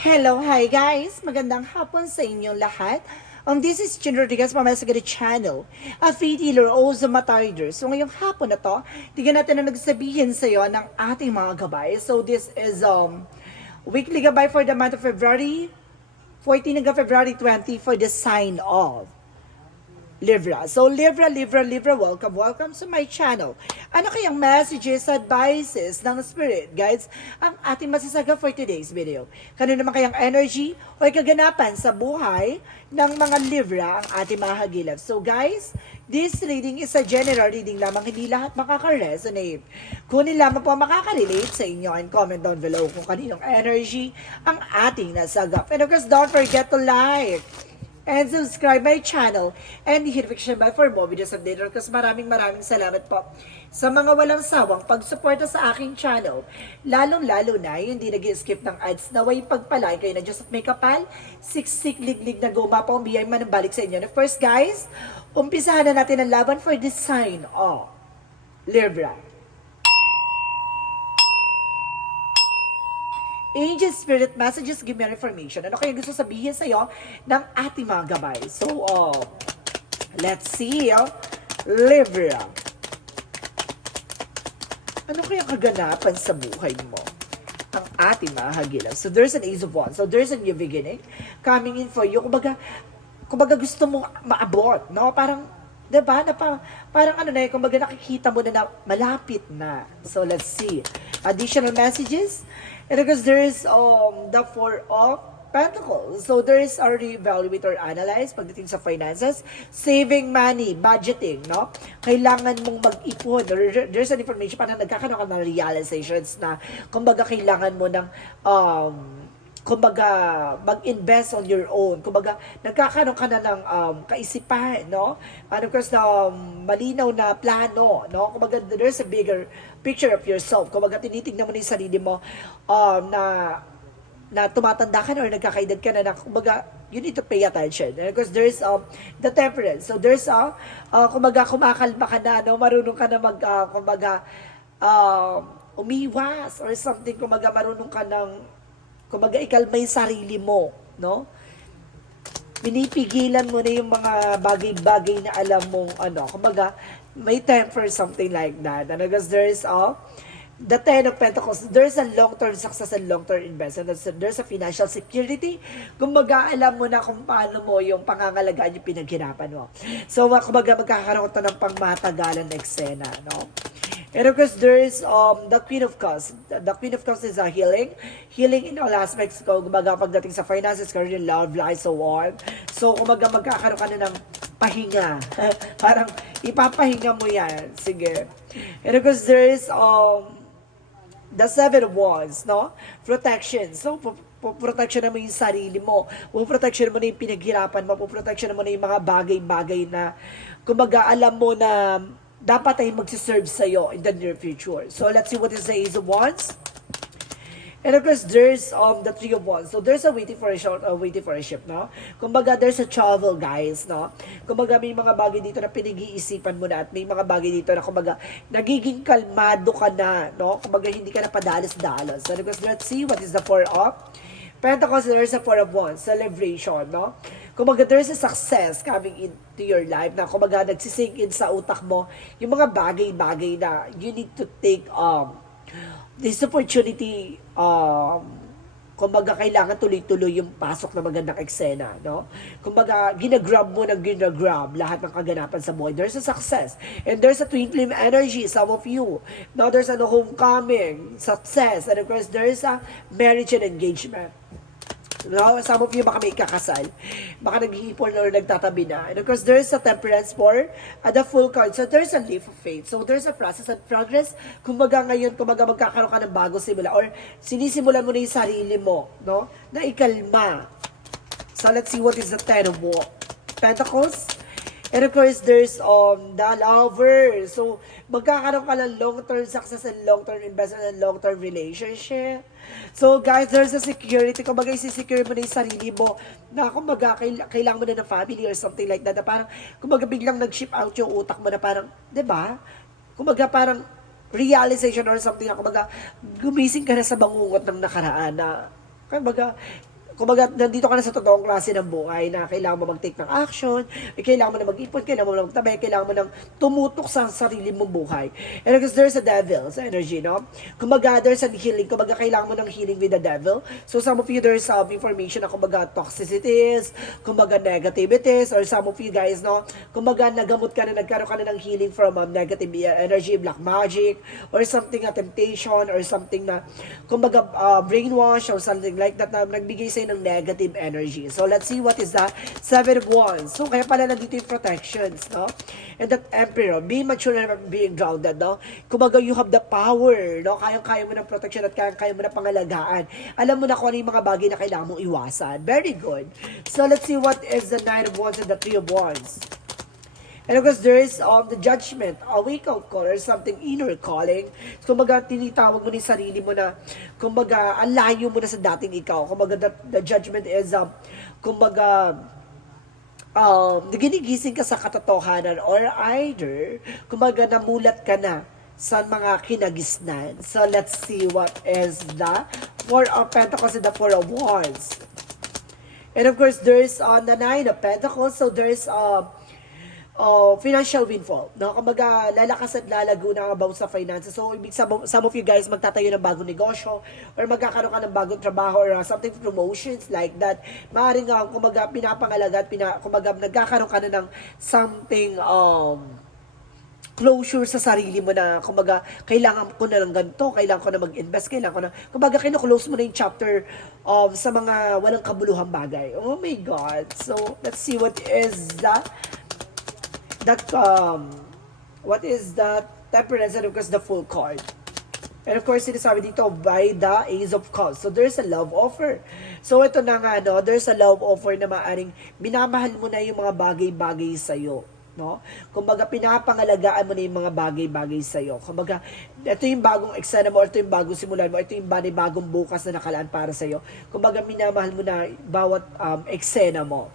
Hello, hi guys! Magandang hapon sa inyong lahat. This is Chin Rodriguez from my channel, a faith healer o Zomatider. So ngayong hapon na to, tignan natin na nagsabihin sa iyo ng ating mga gabay. So this is weekly gabay for the month of February 14 hanggang February 20 for the sign of Libra. So Libra, welcome sa my channel. Ano kayang messages, advices ng Spirit Guides ang ating masasaga for today's video? Kano naman kayang energy o kaganapan sa buhay ng mga Libra ang ating mahagilap? So guys, this reading is a general reading lamang, hindi lahat makaka-resonate. Kunin lamang po makaka-relate sa inyo and comment down below kung kaninong energy ang ating nasagap. And of course, don't forget to like and subscribe my channel and hit notification bell for more videos updated. Kasi maraming salamat po sa mga walang sawang pagsuporta sa aking channel. Lalong-lalo na yung hindi nag-skip ng ads, naway pagpalay kayo na Diyos at may kapal, siksik, liglig na goma pa, biyay man ang balik sa inyo. And first guys, umpisahan na natin ang laban for the sign of Libra. Angel Spirit Messages, give me information. Ano kaya gusto sabihin sa'yo ng ating mga gabay? So, let's see, Libra. Ano kaya kaganapan sa buhay mo? Ang ating mga hagilap. So, there's an Ace of Wands. So, there's a new beginning coming in for you. Kumbaga gusto mong maabot, no? Parang, diba? Parang ano na yun, kumbaga nakikita mo na malapit na. So, let's see. Additional messages. And because there's the Four of Pentacles. So there's already evaluate or analyze pagdating sa finances, saving money, budgeting, no? Kailangan mong mag-ipon. There's an information, parang nagkakaroon ka ng realizations na kumbaga kailangan mo ng kumbaga mag-invest on your own. Kumbaga nagkakaroon ka na ng kaisipan, no? And of course, malinaw na plano, no? Kumbaga there's a bigger picture of yourself. Kumbaga tinitingnan mo na yung sarili mo na tumatanda ka na or nagkakaedad ka na, kumbaga you need to pay attention. And of course, there's the temperance. So there's kumbaga kumakalma ka na, no? Marunong ka na kumbaga umiwas or something. Kumbaga marunong ka ng kumbaga ikalma yung sarili mo, no? Pinipigilan mo na yung mga bagay-bagay na alam mong kumbaga may time for something like that. And because there's the Ten of Pentacles, there's a long-term success and long-term investment. There's a financial security. Kumbaga alam mo na kung paano mo yung pangangalagaan yung pinaghirapan mo. So kumbaga magkakaroon ito ng pangmatagalan na eksena, no? And of course, there's the Queen of Cups. The Queen of Cups is a healing. Healing in all aspects. Kumbaga pagdating sa finances, career, love, life, so on. So, kumbaga magkakaroon ka na ng pahinga. Parang ipapahinga mo yan. Sige. And of course, there's the Seven of Wands, no? Protection. So, protection mo yung sarili mo. Protection mo na yung pinaghirapan mo. Protection mo na yung mga bagay-bagay na kumbaga alam mo na dapat ay magsiserve sa'yo in the near future. So, let's see what is the Ace of Wands. And of course, there's the Three of Wands. So, there's a waiting for a ship, no? Kumbaga, there's a travel, guys, no? Kumbaga, may mga bagay dito na pinag-iisipan mo na at may mga bagay dito na, kumbaga, nagiging kalmado ka na, no? Kumbaga, hindi ka na padalos-dalos. So, because let's see what is the Four of Pentacles. There's a Four of Wands. Celebration, no? Kumbaga, there's a success coming into your life na kumbaga nagsisink in sa utak mo yung mga bagay-bagay na you need to take this opportunity, kumbaga kailangan tuloy-tuloy yung pasok na magandang eksena, no? Kumbaga, ginagrab lahat ng kaganapan sa buhay. There's a success. And there's a twin flame energy, some of you. Now, there's a homecoming, success. And of course, there's a marriage and engagement. No, some of you baka may kakasal, baka nag-iipon or nagtatabi na. And of course, there's a temperance for the full card. So, there's a leap of faith. So, there's a process and progress. Kumbaga ngayon, kumbaga magkakaroon ka ng bago simula or sinisimulan mo na yung sarili mo, no? Na ikalma. So, let's see what is the Ten of Pentacles. And of course, there's the Lover. So, magkakaroon ka ng long-term success and long-term investment and long-term relationship. So, guys, there's a security. Kumbaga, isi-secure mo na yung sarili mo na kumbaga, kailangan mo na ng family or something like that. Na parang, kumbaga, biglang nag-ship out yung utak mo na parang, di ba? Kumbaga, parang realization or something na kumbaga, gumising ka na sa bangungot ng nakaraan na kumbaga, kumbaga, nandito ka na sa totoong klase ng buhay na kailangan mo mag-take ng action, kailangan mo na mag-ipon, kailangan mo na magtabay, kailangan mo nang tumutok sa sarili mong buhay. And because there's a devil sa energy, no? Kumbaga, there's a healing. Kumbaga, kailangan mo ng healing with the devil. So, some of you, there's some information na kumbaga toxicities, kumbaga negativities, or some of you guys, no? Kumbaga, nagamot ka na, nagkaroon ka na ng healing from negative energy, black magic, or something na temptation, or something na, kumbaga, brainwash, or something like that na nagbigay sa'yo ng negative energy. So, let's see what is that. Seven of Wands. So, kaya pala nandito yung protections, no? And that Emperor, being mature and being grounded, no? Kumbaga, you have the power, no? Kayang-kaya mo ng protection at kayang-kaya mo ng pangalagaan. Alam mo na kung ano yung mga bagay na kailangan mong iwasan. Very good. So, let's see what is the Nine of Wands and the Three of Wands. And of course, there is the judgment, a wake-up call, or something inner calling. Kumbaga, tinitawag mo ni sarili mo na, kumbaga, ang layo mo na sa dating ikaw. Kumbaga, the judgment is, kumbaga, ginigising ka sa katotohanan, or either, kumbaga, namulat ka na sa mga kinagisnan. So, let's see what is the Four of Pentacles and the Four of Wands. And of course, there's the Nine of Pentacles, so there's financial windfall. No? Kumbaga, lalakas at lalago na about sa finances. So, some of you guys magtatayo ng bagong negosyo or magkakaroon ka ng bagong trabaho or something promotions like that. Maaaring kumbaga, pinapangalaga at kumbaga, nagkakaroon ka na ng something closure sa sarili mo na, kumbaga, kailangan ko na ng ganito, kailangan ko na mag-invest, kailangan ko na, kumbaga, kino-close mo na yung chapter sa mga walang kabuluhang bagay. Oh my God. So, let's see what is that. What is that Temperance, and of course the Full card. And of course, sinasabi dito by the Ace of Cups. So there's a love offer. So ito na nga, no, there's a love offer na maaring minamahal mo na yung mga bagay-bagay sa'yo. No? Kumbaga, pinapangalagaan mo na yung mga bagay-bagay sa'yo. Kumbaga, ito yung bagong eksena mo, ito yung bagong simulan mo, ito yung bagong bukas na nakalaan para sa'yo. Kumbaga, minamahal mo na bawat eksena mo.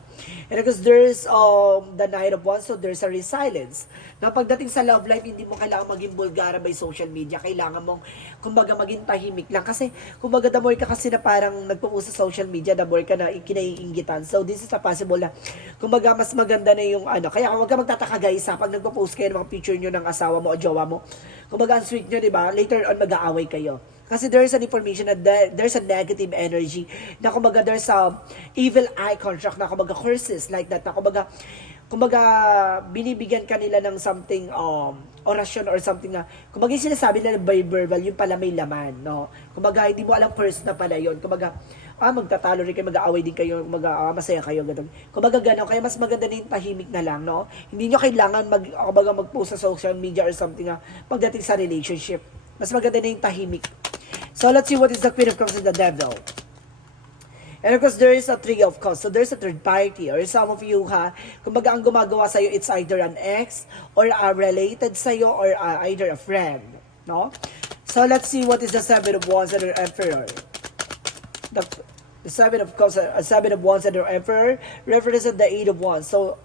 And because there's the Knight of Wands, so there's a resilience. Na pagdating sa love life, hindi mo kailangan maging bulgara by social media. Kailangan mong, kumbaga, maging tahimik lang. Kasi, kumbaga, the more ka kasi na parang nagpo-post sa social media, the more ka na kinaiingitan. So, this is a possible na, kumbaga, mas maganda na yung Kaya huwag ka magtataka guys, pag nagpo-post kayo ng mga picture nyo ng asawa mo o jowa mo, kumbaga, ang sweet nyo, diba? Later on, mag-aaway kayo. Kasi there's an information na there's a negative energy na kumbaga there's a evil eye contract na kumbaga curses like that na kumbaga binibigyan kanila ng something orasyon or something na kumbaga yung sinasabi nila by verbal yung pala may laman, no? Kumbaga hindi mo alam first na pala yun. Kumbaga magtatalo rin kayo, mag-aaway din kayo, masaya kayo, ganun. Kumbaga gano'n, kaya mas maganda na yung tahimik na lang, no? Hindi nyo kailangan mag-post sa social media or something na pagdating sa relationship. Mas maganda na yung tahimik. So, let's see what is the Queen of Cups and the Devil. And of course, there is a Three of Cups. So, there's a third party. Or some of you, kumbaga ang gumagawa sa'yo, it's either an ex, or a related sa'yo, or either a friend. No? So, let's see what is the Seven of Wands and the Emperor. The Seven of Cups, Seven of Wands and the Emperor represents the Eight of Wands. So,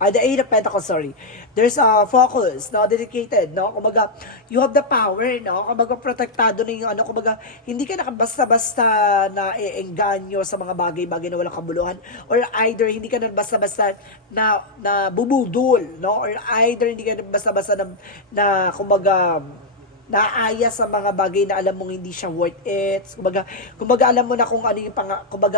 the Eight of Pentacles, sorry. There's a focus, no, dedicated, no? Kumbaga, you have the power, no? Kumbaga, protektado na yung kumbaga, hindi ka basta-basta na iengganyo sa mga bagay-bagay na walang kabuluhan, or either hindi ka na basta-basta na bubudol, no? Or either hindi ka na basta-basta na kumbaga, naaya sa mga bagay na alam mong hindi siya worth it. Kumbaga alam mo na kung ano yung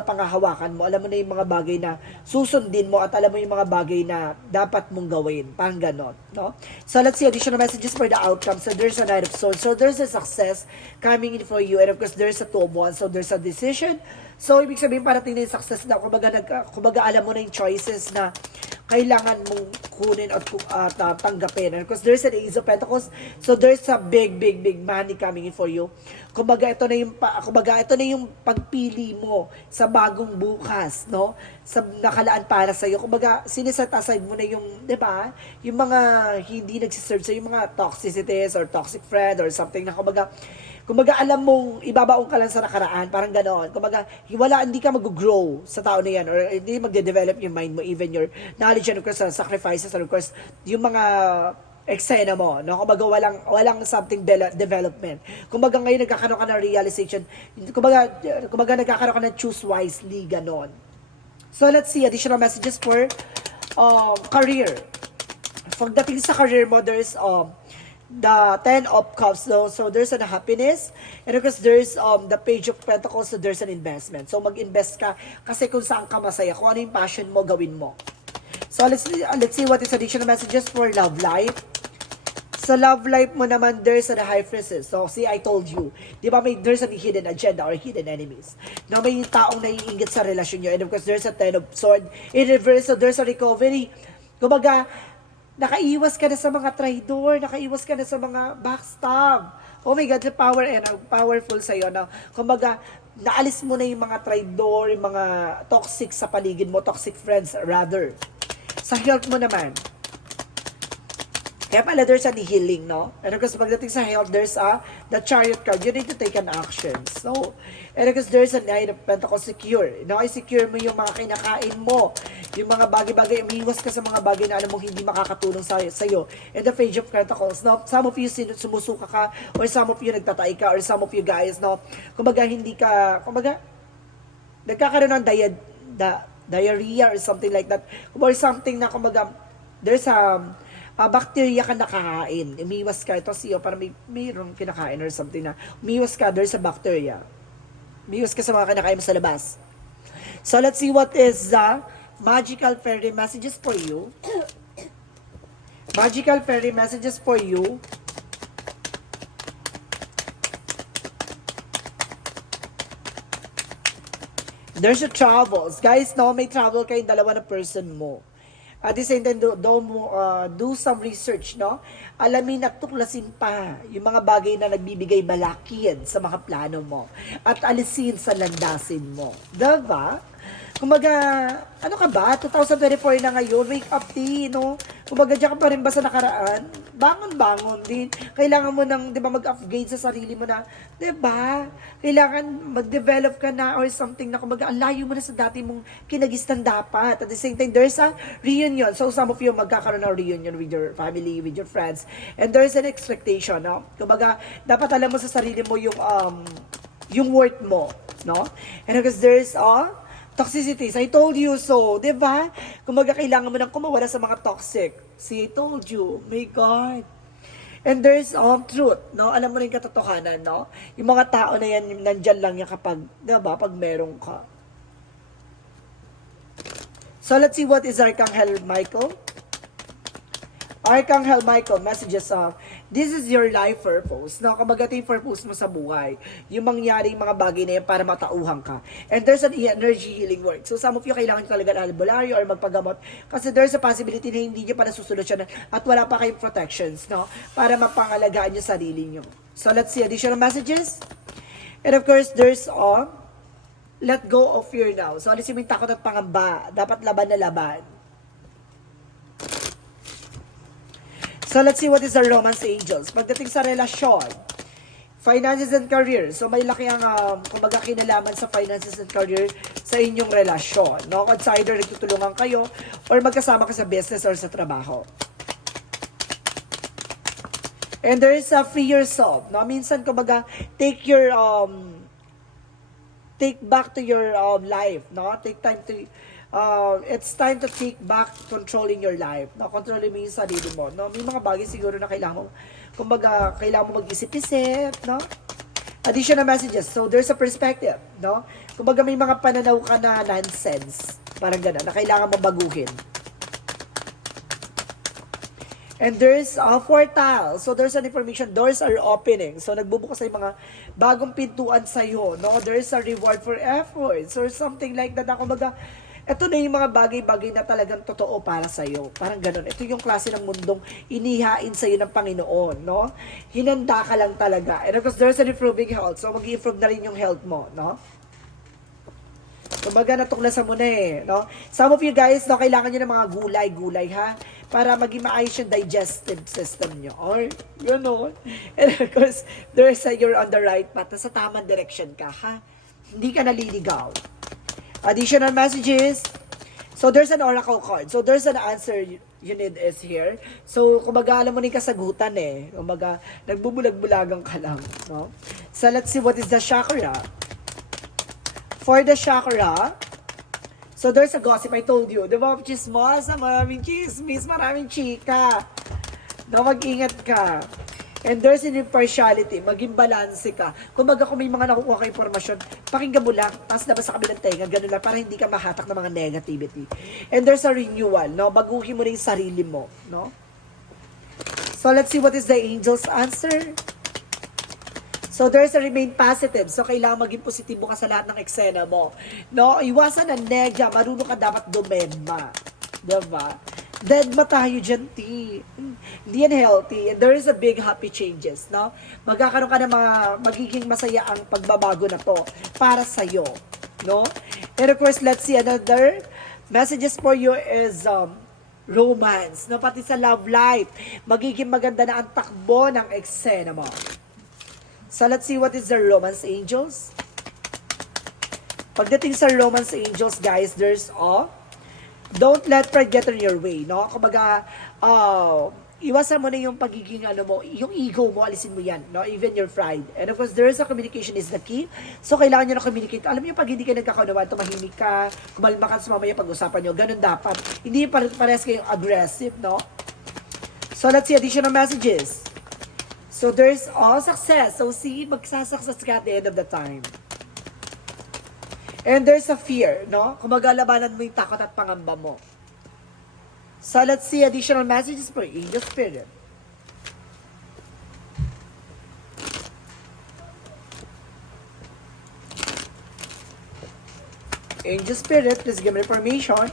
pangahawakan mo. Alam mo na yung mga bagay na susundin mo at alam mo yung mga bagay na dapat mong gawin. Parang ganon, no? So, let's see additional messages for the outcome. So, there's a Knight of Swords. So, there's a success coming in for you. And of course, there's a Two of Wands. So, there's a decision. So, ibig sabihin parating na yung success na kumbaga alam mo na yung choices na kailangan mong kunin at tanggapin. And of course, there's an Ace of Pentacles. So, there's a big money coming in for you. Kumbaga, ito na yung pagpili mo sa bagong bukas, no? Sa nakalaan para sa'yo. Kumbaga, siniset aside mo na yung, di ba? Yung mga hindi nagsiserve sa'yo, yung mga toxicities or toxic friend or something na kumbaga alam mong ibabaong ka lang sa nakaraan, parang ganoon. Kumbaga, hindi ka mag-grow sa tao na yan or hindi magde-develop yung mind mo, even your knowledge and of course, sacrifices and of course, yung mga eksena mo, no? Kumbaga walang something development. Kumbaga ngayon nagkakaroon ka ng realization, kumbaga nagkakaroon ka ng choose wisely, ganon. So let's see additional messages for career. Pagdating sa career mo, there's the Ten of Cups, so there's an happiness, and of course there's the Page of Pentacles, so there's an investment. So mag-invest ka kasi kung saan ka masaya, kung ano yung passion mo, gawin mo. So let's see what is additional messages for love life. Sa love life mo naman, there's a high priestess. So, see, I told you. Di ba, there's a hidden agenda or hidden enemies. Na may taong naiingit sa relasyon nyo. And of course, there's a Ten of Sword. In reverse, so there's a recovery. Kumbaga, nakaiwas ka na sa mga traidor, nakaiwas ka na sa mga backstab. Oh my God, the power and powerful sa'yo. Na, kumbaga, naalis mo na yung mga traidor, yung mga toxic sa paligid mo, toxic friends rather. Sa health mo naman, kaya pala there's a healing, no? And of course, pagdating sa health, there's the Chariot card. You need to take an action. So, and of course, there's a Nine of Pentacles, secure. No, i-secure mo yung mga kinakain mo. Yung mga bagay-bagay, umiwas ka sa mga bagay na alam mong hindi makakatulong sa'yo. And the Page of Pentacles, no? Some of you sumusuka ka, or some of you nagtatay ka, or some of you guys, no? Kumbaga, nagkakaroon ng diarrhea or something like that. Or something na, kumbaga, there's bacteria ka nakakain. Umiwas ka. Ito siyo, para mayroong kinakain or something na umiwas ka, there's a bacteria. Umiwas ka sa mga kinakain mo sa labas. So, let's see what is the magical fairy messages for you. Magical fairy messages for you. There's a troubles. Guys, no, may trouble kayong dalawa na person mo. At the same time, do some research, no? Alamin at tuklasin pa yung mga bagay na nagbibigay balakid sa mga plano mo. At alisin sa landasin mo. Diba? Kumbaga, ano ka ba? 2024 na ngayon, wake up din, no? Kumbaga, dyan ka pa rin ba sa nakaraan? Bangon-bangon din. Kailangan mo ng, di ba, mag-upgrade sa sarili mo na, di ba? Kailangan mag-develop ka na or something na, kumbaga, ang layo mo na sa dati mong kinagistan dapat. At the same time, there's a reunion. So, some of you magkakaroon ng reunion with your family, with your friends. And there's an expectation, no? Kumbaga, dapat alam mo sa sarili mo yung worth mo, no? And because there's toxicities. I told you so, di ba? Kumbaga, kailangan mo nang kumawala sa mga toxic. See, I told you. My God. And there's truth, no? Alam mo rin katotohanan, no? Yung mga tao na yan, nandyan lang yan kapag, di ba, pag meron ka. So, let's see what is Archangel Michael. Archangel Michael, messages this is your life purpose. No? Kumbaga yung purpose mo sa buhay. Yung mangyaring mga bagay na yan para matauhan ka. And there's an energy healing work. So some of you, kailangan nyo talaga ng albularyo or magpagamot. Kasi there's a possibility na hindi nyo pa nasusolusyonan at wala pa kayong protections, no? Para mapangalagaan nyo sarili nyo. So let's see additional messages. And of course, there's let go of fear now. So alisin mo yung takot at pangamba. Dapat laban na laban. So, let's see what is the romance angels. Pagdating sa relasyon, finances and career. So, may laki ang, kumbaga, kinalaman sa finances and career sa inyong relasyon. No? Kung either nagtutulungan kayo or magkasama ka sa business or sa trabaho. And there is a free yourself. No? Minsan, kumbaga, take back to your life. No? Take time to it's time to take back controlling your life. No? Controlling mo yung sarili mo. No? May mga bagay siguro na kailangan mo, kumbaga, kailangan mo mag-isip-isip, no? Additional messages. So, there's a perspective, no? Kumbaga, may mga pananaw ka na nonsense. Parang gano'n, na kailangan mo baguhin. And there's a portal. So, there's an information. Doors are opening. So, nagbubukas sa mga bagong pintuan sa'yo, no? There's a reward for efforts or something like that. Kumbaga, ito na yung mga bagay-bagay na talagang totoo para sa'yo. Parang ganun. Ito yung klase ng mundong inihain sa'yo ng Panginoon, no? Hinanda ka lang talaga. And of course, there's an improving health. So, mag-improve na rin yung health mo, no? Kumbaga, natuklasan mo na eh, no? Some of you guys, no, kailangan nyo ng mga gulay-gulay, ha? Para maging maayos yung digestive system nyo. Or, you know. And of course, you're on the right path. Nasa tamang direction ka, ha? Hindi ka naliligaw. Additional messages. So, there's an oracle card. So, there's an answer you need is here. So, kumbaga, alam mo na yung kasagutan eh. Kumbaga, nagbubulag-bulagang ka lang, no? So, let's see what is the chakra. For the chakra, so there's a gossip, I told you. Diba, chismosa, maraming chismis, maraming chika. No, mag-ingat ka. And there's an impartiality, maging balanse ka. Kumbaga kung may mga nakukuha ka impormasyon, pakinggan mo lang, tapos labas sa kabilang tenga, ganun lang, para hindi ka mahatak ng mga negativity. And there's a renewal, no? Baguhin mo na yung sarili mo, no? So let's see what is the angel's answer. So there's a remain positive. So kailangan maging positibo ka sa lahat ng eksena mo. No? Iwasan ang negya, marunong ka dapat dumedma. Diba? Deadma tayo dyan, T. Hindi yan healthy. And there is a big happy changes, no? Magkakaroon ka ng mga magiging masaya ang pagbabago na to para sa'yo, no? And of course, let's see another messages for you is romance, no? Pati sa love life, magiging maganda na ang takbo ng eksena mo. So, let's see what is the romance angels. Pagdating sa romance angels, guys, there's don't let pride get in your way, no? Kumbaga, iwasan mo na yung pagiging, mo, yung ego mo, alisin mo yan, no? Even your pride. And of course, there is a communication is the key. So, kailangan nyo na communicate. Alam niyo, pag hindi ka nagkakaunawan, tumahimik ka, kumalma ka sa mamaya pag-usapan nyo, ganun dapat. Hindi parehas kayong aggressive, no? So, let's see additional messages. So, there's all success. So, see, magsasuccess ka at the end of the time. And there's a fear, no? Kumbaga, labanan mo yung takot at pangamba mo. So, let's see additional messages for Angel Spirit. Angel Spirit, please give me information.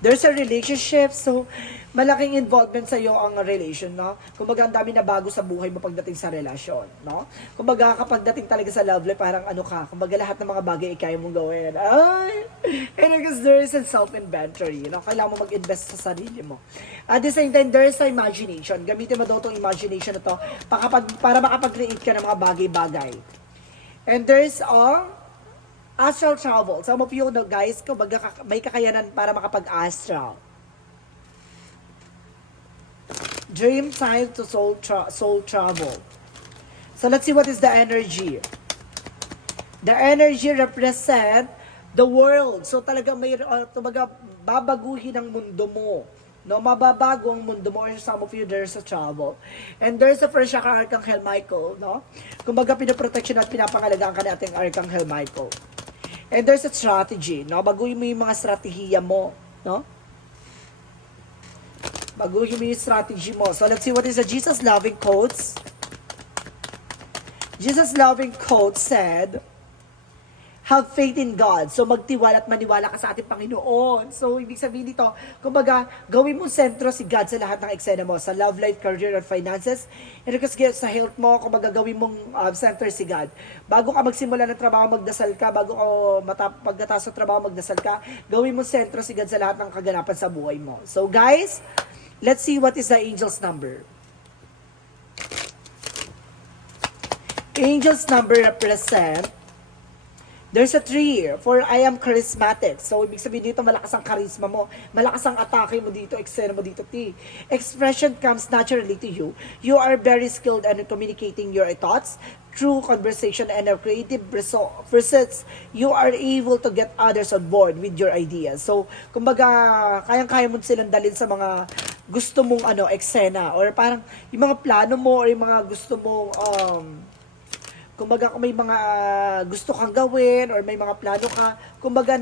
There's a relationship, so malaking involvement sa iyo ang relation, no? Kumbaga, ang dami na bago sa buhay mo pagdating sa relasyon, no? Kumbaga, kapag dating talaga sa love life, parang ano ka, kumbaga lahat ng mga bagay ay kaya mong gawin. Ay! And because there is a self-inventory, no? Kailangan mo mag-invest sa sarili mo. At the same time, there is a imagination. Gamitin mo daw itong imagination na to para makapag-create ka ng mga bagay-bagay. And there is astral travel. Some of you, no, guys, kumbaga may kakayanan para makapag-astral. Dream time to soul travel. So let's see what is the energy. The energy represent the world. So talaga may babaguhin ang mundo mo. No, mababago ang mundo mo. Or some of you, there's a travel. And there's a first chakra Archangel Michael, no? Kumbaga pinoprotection at pinapangalagaan ka natin Archangel Michael. And there's a strategy, no? Baguhin mo yung mga strategiya mo, no? Baguhin mo yung strategy mo. So, let's see what is the Jesus loving quotes. Jesus loving quote said, have faith in God. So, magtiwala at maniwala ka sa ating Panginoon. So, ibig sabihin dito, kumbaga, gawin mo sentro si God sa lahat ng eksena mo. Sa love life, career, and finances. And because sa health mo, kumbaga, gawin mong center si God. Bago ka magsimula ng trabaho, magdasal ka. Bago ka pagkatapos sa trabaho, magdasal ka. Gawin mo sentro si God sa lahat ng kaganapan sa buhay mo. So, guys, let's see what is the angel's number. Angel's number represent, there's a 3 for I am charismatic. So, ibig sabihin dito, malakas ang charisma mo. Malakas ang atake mo dito, eksena mo dito, T. Expression comes naturally to you. You are very skilled in communicating your thoughts through conversation and a creative pursuits. You are able to get others on board with your ideas. So, kumbaga, kayang-kaya mo silang dalhin sa mga gusto mong eksena. Or parang, yung mga plano mo or yung mga gusto mong, kumbaga kung may mga gusto kang gawin or may mga plano ka, kumbaga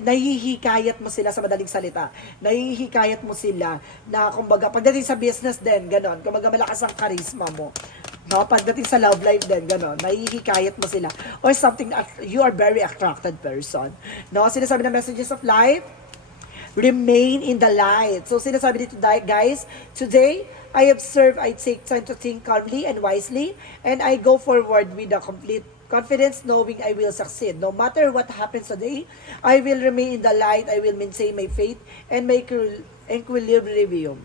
nahihikayat mo sila sa madaling salita. Nahihikayat mo sila na kumbaga pagdating sa business din, ganon. Kumbaga malakas ang charisma mo. No, pagdating sa love life din, ganon. Nahihikayat mo sila. Or something, you are very attracted person. No, sinasabi na messages of life, remain in the light. So sinasabi dito guys, today, I observe, I take time to think calmly and wisely, and I go forward with a complete confidence knowing I will succeed. No matter what happens today, I will remain in the light, I will maintain my faith, and my equilibrium.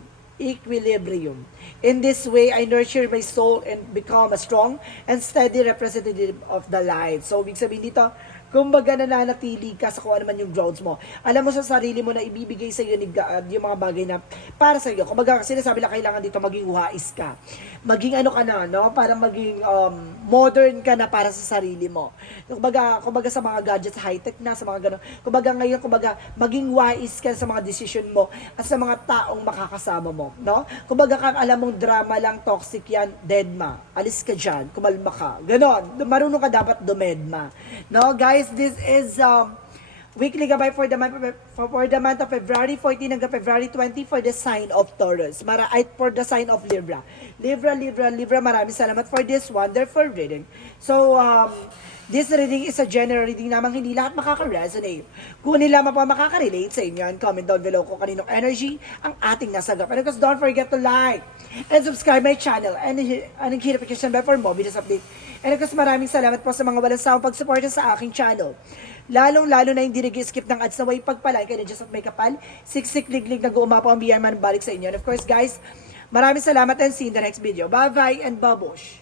In this way, I nurture my soul and become a strong and steady representative of the light. So, ibig sabihin dito, kumbaga nananatili ka sa kung ano man yung grounds mo. Alam mo sa sarili mo na ibibigay sa iyo ni God yung mga bagay na para sa iyo. Kumbaga sinasabi na kailangan dito maging wais ka. Maging ano ka na, no? Para maging modern ka na para sa sarili mo. Kumbaga sa mga gadgets, high-tech na, sa mga ganun. Kumbaga ngayon, maging wais ka sa mga decision mo at sa mga taong makakasama mo, no? Kumbaga kang alam mong drama lang, toxic yan, deadma. Alis ka dyan, kumalma ka. Ganon. Marunong ka dapat dumedma. No, guys, this is weekly gabay for the month of February 14 hanggang February 20 for the sign of Taurus. For the sign of Libra. Libra, maraming salamat for this wonderful reading. So, this reading is a general reading namang hindi lahat makaka-resonate. Kung nila pa makaka-relate sa inyo, comment down below kung kaninong energy ang ating nasagap. And of course, don't forget to like and subscribe my channel and hit notification bell for more videos update. And of course, maraming salamat po sa mga walang sawang pagsuporta sa aking channel. Lalong-lalo na hindi nag-skip ng ads na way pagpalay kayo just at may kapal, siksik, liglig, nag-uumapo ang biyaman balik sa inyo. And of course, guys, maraming salamat and see you in the next video. Bye-bye and babush!